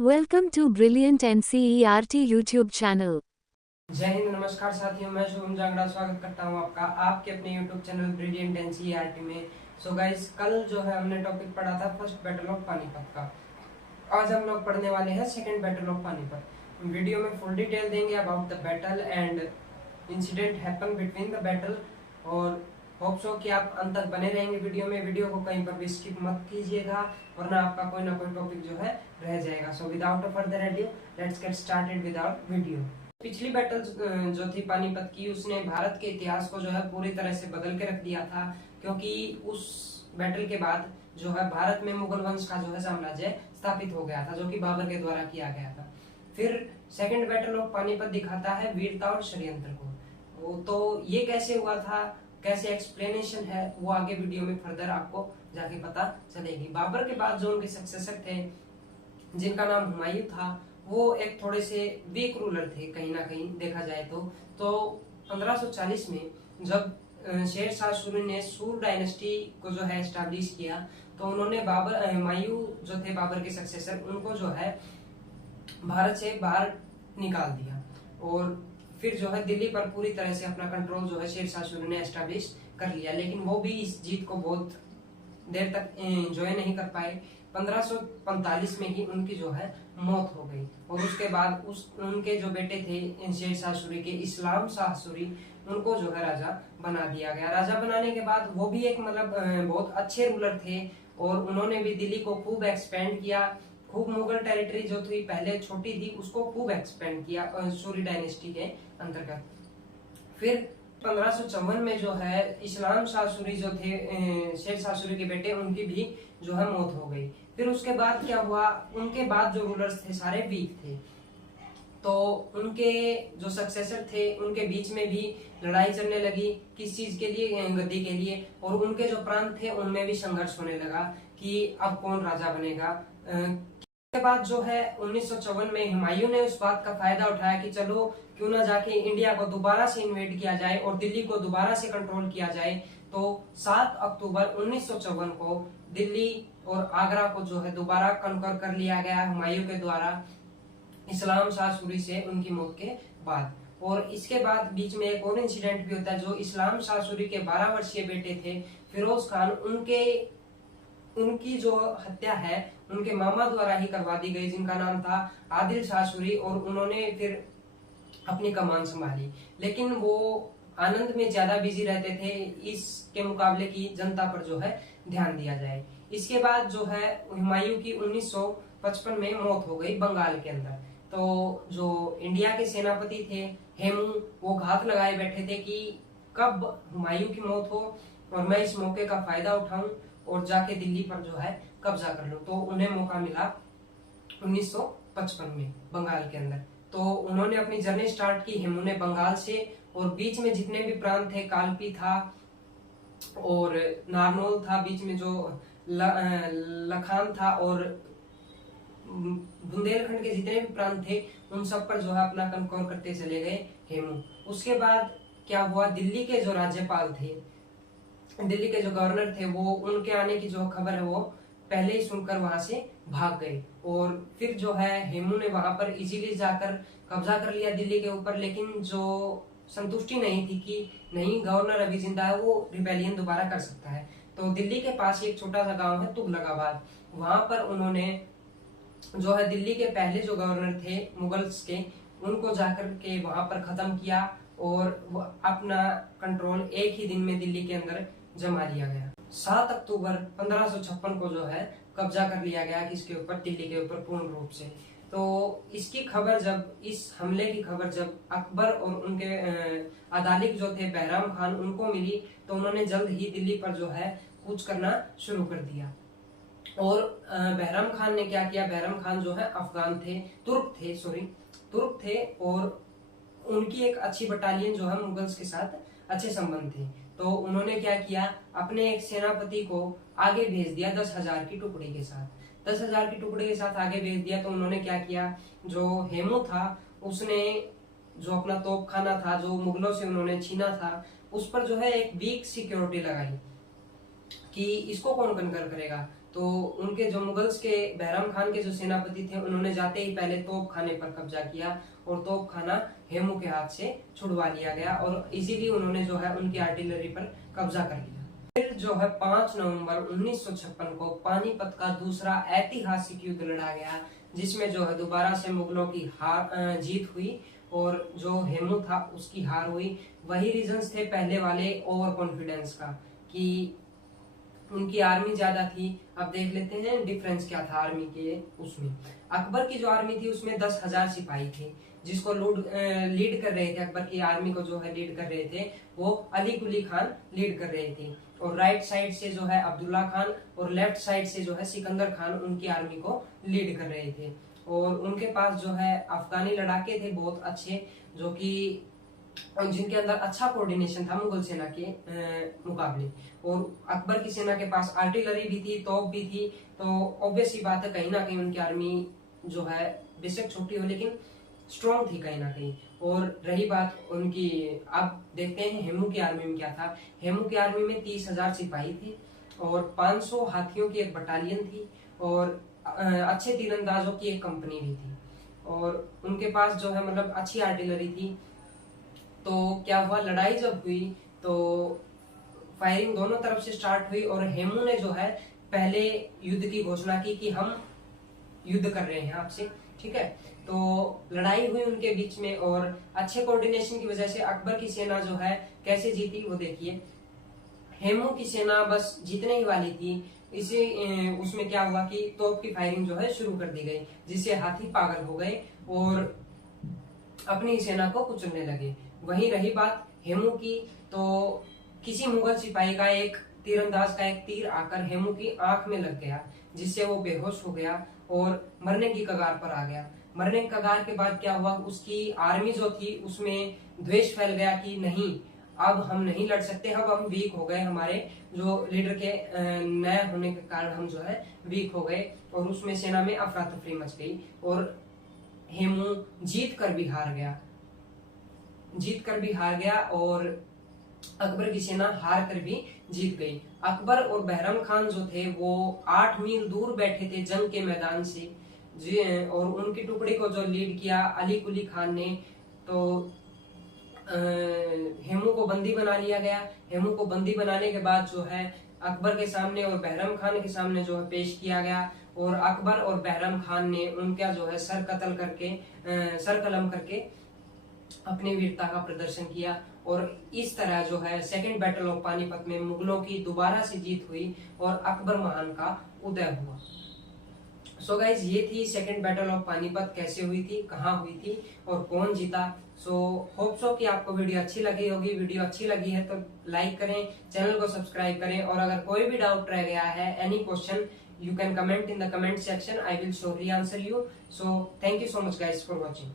Welcome to Brilliant NCERT YouTube channel. जय हिंद, नमस्कार साथियों, मैं शुभम जांगड़ा स्वागत करता हूं आपका आपके अपने YouTube चैनल ब्रिलियंट एनसीईआरटी में। सो गाइस, कल जो है हमने टॉपिक पढ़ा था फर्स्ट बैटल ऑफ पानीपत का। आज हम लोग पढ़ने वाले हैं second battle of Panipat. Video में फुल डिटेल देंगे about the battle and incident happen between the battle, और होप सो कि आप अंत तक बने रहेंगे वीडियो में। वीडियो को कहीं पर भी स्किप मत कीजिएगा, वरना आपका कोई ना कोई टॉपिक जो है रह जाएगा। So without further ado, let's get started with our video. पिछली बैटल जो थी पानीपत की, उसने भारत के इतिहास को जो है पूरी तरह से बदल के रख दिया था, क्योंकि उस बैटल के बाद जो है भारत में मुगल वंश का जो है साम्राज्य स्थापित हो गया था, जो कि बाबर के द्वारा किया गया था। फिर सेकंड बैटल ऑफ पानीपत दिखाता है वीरता और षड्यंत्र को। तो ये कैसे हुआ था, कैसे एक्सप्लेनेशन है, वो आगे वीडियो में फर्दर आपको जाके पता चलेगी। बाबर के बाद जो उनके सक्सेसर थे, जिनका नाम हुमायूं था, वो एक थोड़े से वीक रूलर थे कहीं ना कहीं देखा जाए तो 1540 में जब शेर शाह सूरी ने सूर डायनेस्टी को जो है एस्टैब्लिश किया, तो उन्होंने हुमायूं जो थे बाबर के सक्सेसर, उनको जो है भारत से बाहर निकाल दिया, और फिर जो है दिल्ली पर पूरी तरह से अपना कंट्रोल जो है शेर शाह सूरी ने एस्टैब्लिश कर लिया। लेकिन वो भी इस जीत को बहुत देर तक एंजॉय नहीं कर पाए। 1545 में ही उनकी जो है मौत हो गई, और उसके बाद उनके जो बेटे थे शेर शाह सूरी के, इस्लाम शाह सूरी, उनको जो है राजा बना दिया गया। राजा बनाने के बाद वो भी एक मतलब बहुत अच्छे रूलर थे, और उन्होंने भी दिल्ली को खूब एक्सपेंड किया। खूब मुगल टेरिटरी जो थी पहले छोटी थी, उसको खूब एक्सपेंड किया सूरी डायनेस्टी के अंतर्गत। फिर 1554 में जो है इस्लाम शाह सूरी जो थे शेर शाह सूरी के बेटे, उनकी भी जो है मौत हो गई। फिर उसके बाद क्या हुआ, उनके बाद जो रूलर्स थे सारे वीक थे, तो उनके जो सक्सेसर थे उनके बीच में भी लड़ाई चलने लगी। किस चीज के लिए? गद्दी के लिए। और उनके जो प्रांत थे उनमें भी संघर्ष होने लगा कि अब कौन राजा बनेगा। के बाद जो है 1954 में हुमायूं ने उस बात का फायदा उठाया कि चलो क्यों ना जाके इंडिया को दोबारा से इन्वेड किया जाए और दिल्ली को दोबारा से कंट्रोल किया जाए। तो 7 अक्टूबर 1954 को दिल्ली और आगरा को जो है दोबारा कन्कर कर लिया गया हुमायूं के द्वारा, इस्लाम शाह सूरी से उनकी मौत के बाद। और इसके बाद बीच में एक और इंसिडेंट भी होता है। जो इस्लाम शाह सूरी के 12 वर्षीय बेटे थे फिरोज खान, उनकी जो हत्या है उनके मामा द्वारा ही करवा दी गई, जिनका नाम था आदिल शाह सूरी, और उन्होंने फिर अपनी कमान संभाली। लेकिन वो आनंद में ज्यादा बिजी रहते थे, इसके मुकाबले की जनता पर जो है ध्यान दिया जाए। इसके बाद जो है हुमायूं की 1955 में मौत हो गई बंगाल के अंदर। तो जो इंडिया के सेनापति थे हेमू, वो घात लगाए बैठे थे कि कब हुमायूं की मौत हो और मैं इस मौके का फायदा उठाऊं और जाके दिल्ली पर जो है कब्जा कर लो। तो उन्हें मौका मिला 1955 में बंगाल के अंदर। तो उन्होंने अपनी जर्नी स्टार्ट की हेमू ने बंगाल से, और बीच में जितने भी प्रांत थे, कालपी था और नारनौल था, बीच में जो लखान था, और बुंदेलखंड के जितने भी प्रांत थे, उन सब पर जो है अपना कंट्रोल करते चले गए हेमू। उसके बाद क्या हुआ, दिल्ली के जो राज्यपाल थे, दिल्ली के जो गवर्नर थे, वो उनके आने की जो खबर है वो पहले ही सुनकर वहां से भाग गए। और फिर जो है हेमू ने वहां पर इजीली जाकर कब्जा कर लिया दिल्ली के ऊपर। लेकिन जो संतुष्टि नहीं थी कि नहीं, गवर्नर अभी जिंदा है, वो रिबेलियन दोबारा कर सकता है। तो दिल्ली के पास एक छोटा सा गांव है तुगलकाबाद, वहां पर उन्होंने जो है दिल्ली के पहले जो गवर्नर थे मुगल्स के, उनको जाकर के वहां पर खत्म किया, और वो अपना कंट्रोल एक ही दिन में दिल्ली के अंदर जमा लिया गया। 7 अक्टूबर 1556 को जो है कब्जा कर लिया गया किसके ऊपर, दिल्ली के ऊपर पूर्ण रूप से। तो इसकी खबर जब, इस हमले की खबर जब अकबर और उनके अदालिक जो थे बहराम खान, उनको मिली, तो उन्होंने जल्द ही दिल्ली पर जो है कूच करना शुरू कर दिया। और बहराम खान ने क्या किया, बहराम खान जो है अफगान थे, तुर्क थे, और उनकी एक अच्छी बटालियन जो है मुगल्स के साथ अच्छे संबंध थे। तो उन्होंने क्या किया, अपने एक सेनापति को आगे भेज दिया 10,000 की टुकड़ी के साथ। 10,000 की टुकड़ी के साथ आगे भेज दिया। तो उन्होंने क्या किया, जो हेमू था उसने जो अपना तोपखाना था जो मुगलों से उन्होंने छीना था, उस पर जो है एक वीक सिक्योरिटी लगाई कि इसको कौन कन्कर करेगा। तो उनके जो मुगल्स के बहराम खान के जो सेनापति थे उन्होंने जाते ही पहले तोप खाने पर कब्जा किया और तोप खाना हेमू के हाथ से छुड़वा लिया गया और इजीली उन्होंने जो है उनकी आर्टिलरी पर कब्जा कर लिया। फिर जो है 5 नवंबर 1956 को पानीपत का दूसरा ऐतिहासिक युद्ध लड़ा गया, जिसमें जो है दोबारा से मुगलों की जीत हुई और जो हेमू था उसकी हार हुई। वही रीजंस थे पहले वाले ओवर कॉन्फिडेंस का कि उनकी आर्मी ज्यादा थी। अब देख लेते हैं डिफरेंस क्या था आर्मी के उसमें। अकबर की जो आर्मी थी उसमें 10,000 सिपाही थे, जिसको लीड कर रहे थे, अकबर की आर्मी को जो है लीड कर रहे थे वो अली कुली खान लीड कर रहे थे। और राइट साइड से जो है अब्दुल्ला खान और लेफ्ट साइड से जो है सिकंदर खान उनकी आर्मी को लीड कर रहे थे। और उनके पास जो है अफगानी लड़ाके थे बहुत अच्छे, जो कि जिनके अंदर अच्छा कोऑर्डिनेशन था मुगल सेना के मुकाबले। और अकबर की सेना के पास आर्टिलरी भी थी, तोप भी थी, तो ऑब्वियस ही बात है कहीं ना कहीं उनकी आर्मी जो है बेशक छोटी हो लेकिन स्ट्रॉन्ग थी कहीं ना कहीं। और रही बात उनकी, अब देखते हैं हेमू की आर्मी में क्या था। हेमू की आर्मी में 30,000 सिपाही थे और 500 हाथियों की एक बटालियन थी और अच्छे तीरंदाजों की एक कंपनी भी थी और उनके पास जो है मतलब अच्छी आर्टिलरी थी। तो क्या हुआ, लड़ाई जब हुई तो फायरिंग दोनों तरफ से स्टार्ट हुई और हेमू ने जो है पहले युद्ध की घोषणा की कि हम युद्ध कर रहे हैं आपसे, ठीक है। तो लड़ाई हुई उनके बीच में और अच्छे कोऑर्डिनेशन की वजह से अकबर की सेना जो है कैसे जीती वो देखिए। हेमू की सेना बस जीतने ही वाली थी, इसे उसमें क्या हुआ कि तोप की फायरिंग जो है शुरू कर दी गई, जिससे हाथी पागल हो गए और अपनी सेना को कुचलने लगे। वहीं रही बात हेमू की, तो किसी मुगल सिपाही का एक तीरंदाज का एक तीर आकर हेमू की आंख में लग गया, जिससे वो बेहोश हो गया और मरने की कगार पर आ गया। मरने की कगार के बाद क्या हुआ, उसकी आर्मी जो थी उसमें द्वेष फैल गया कि नहीं अब हम नहीं लड़ सकते, अब हम वीक हो गए, हमारे जो लीडर के नए होने के कारण हम जो है वीक हो गए और उसमें सेना में अफरा तफरी मच गई और हेमू जीत कर भी हार गया और अकबर की सेना हार कर भी जीत गई। अकबर और बहराम खान जो थे वो 8 मील दूर बैठे थे जंग के मैदान से जी, और उनकी टुकड़ी को जो लीड किया अली कुली खान ने। तो हेमू को बंदी बना लिया गया। हेमू को बंदी बनाने के बाद जो है अकबर के सामने और बहराम खान के सामने जो है पेश किया गया और अकबर और बहराम खान ने उनका जो है सर कलम करके अपनी वीरता का प्रदर्शन किया और इस तरह जो है सेकंड बैटल ऑफ पानीपत में मुगलों की दोबारा से जीत हुई और अकबर महान का उदय हुआ। सो गाइज ये थी सेकंड बैटल ऑफ पानीपत, कैसे हुई थी, कहाँ हुई थी और कौन जीता। सो होप सो कि आपको वीडियो अच्छी लगी होगी। वीडियो अच्छी लगी है तो लाइक करें, चैनल को सब्सक्राइब करें और अगर कोई भी डाउट रह गया है, any question, you can comment in the comment section. I will surely answer you. So thank you so much guys for watching.